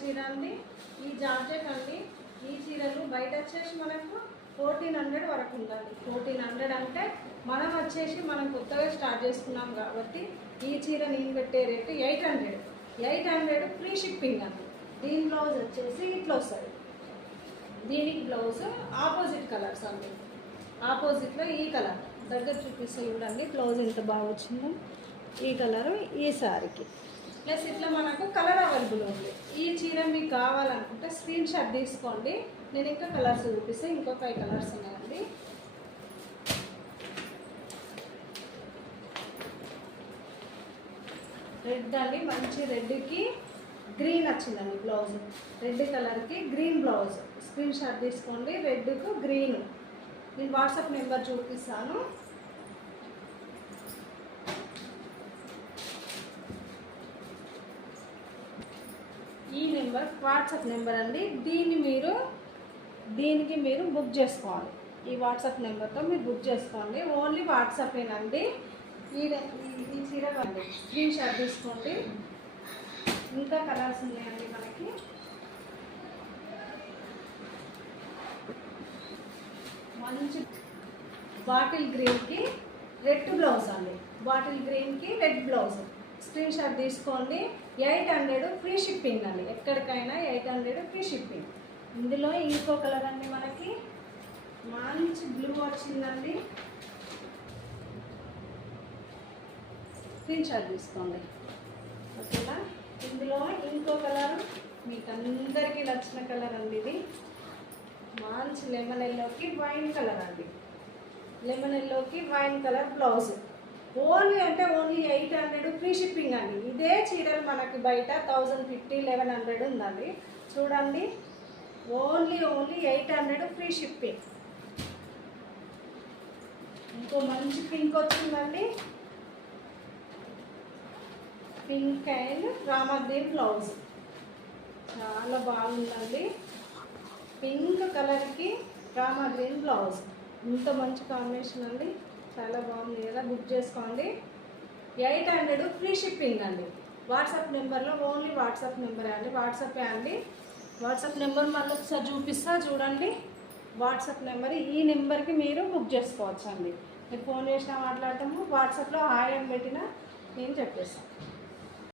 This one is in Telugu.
చీర అండి. ఈ జార్జెట్ అండి. ఈ చీరలు బయట వచ్చేసి మనకు 1400 వరకు ఉందండి. 1400 అంటే మనం కొత్తగా స్టార్ట్ చేసుకున్నాం కాబట్టి ఈ చీర నేను పెట్టే రేటు 800. 800 ఫ్రీ షిప్పింగ్ అండి. దీని బ్లౌజ్ వచ్చేసి ఇట్లా వస్తుంది. దీనికి బ్లౌజ్ ఆపోజిట్ కలర్స్ అండి. ఆపోజిట్లో ఈ కలర్ దగ్గర చూపిస్తే చూడండి బ్లౌజ్ ఎంత బాగా వచ్చిందో. ఈ కలరు ఈ శారీకి ప్లస్ ఇట్లా మనకు కలర్ అవైలబుల్ ఉంది. ఈ చీర మీకు కావాలనుకుంటే స్క్రీన్ షాట్ తీసుకోండి. నేను ఇంకా కలర్స్ చూపిస్తే ఇంకో 5 కలర్స్ ఉన్నాయండి. రెడ్ అండి, మంచి రెడ్కి గ్రీన్ వచ్చిందండి బ్లౌజ్. రెడ్ కలర్కి గ్రీన్ బ్లౌజ్. స్క్రీన్ షాట్ తీసుకోండి. రెడ్కు గ్రీన్. నేను వాట్సాప్ నెంబర్ చూపిస్తాను. ఈ నెంబర్ వాట్సాప్ నెంబర్ అండి. దీనికి మీరు బుక్ చేసుకోవాలి. ఈ వాట్సాప్ నెంబర్తో మీరు బుక్ చేసుకోండి. ఓన్లీ వాట్సాపేనండి. ఈ చీర అండి స్క్రీన్ షాట్ తీసుకోండి. ఇంకా కలర్స్ ఉన్నాయండి మనకి. మంచి బాటిల్ గ్రీన్కి రెడ్ బ్లౌజ్ అండి. బాటిల్ గ్రీన్కి రెడ్ బ్లౌజ్. స్క్రీన్ షాట్ తీసుకోండి. 800 ఫ్రీ షిప్పింగ్ అండి. ఎక్కడికైనా 800 ఫ్రీ షిప్పింగ్. ఇందులో ఇంకో కలర్ అండి మనకి మంచి బ్లూ వచ్చిందండి. స్క్రీన్ షాట్ తీసుకోండి. ఓకేనా. ఇందులో ఇంకో కలర్ మీకు అందరికీ నచ్చిన కలర్ అండి. ఇది మంచి లెమన్ ఎల్లోకి వైన్ కలర్ అండి. లెమన్ ఎల్లోకి wine colour blouse. Only 800 free shipping అండి. ఇదే చీరలు మనకి బయట 1050, 1100 ఉందండి. చూడండి ఓన్లీ 800 ఫ్రీ షిప్పింగ్. ఇంకో మంచి పింక్ వచ్చిందండి. Pink and Rama green blouse చాలా బాగుందండి. పింక్ కలర్కి రామా గ్రీన్ బ్లౌజ్. ఇంత మంచి కాంబినేషన్ అండి. చాలా బాగుంది కదా. బుక్ చేసుకోండి. 800 ఫ్రీ షిప్పింగ్ అండి. వాట్సాప్ నెంబర్లో ఓన్లీ వాట్సాప్ నెంబరే అండి. వాట్సాపే అండి. వాట్సాప్ నెంబర్ మళ్ళీ ఒకసారి చూపిస్తా చూడండి. వాట్సాప్ నెంబర్ ఈ నెంబర్కి మీరు బుక్ చేసుకోవచ్చు అండి. మీరు ఫోన్ చేసినా మాట్లాడతాము. వాట్సాప్లో హాయ్ అని పెట్టినా నేను చెప్పేస్తాను.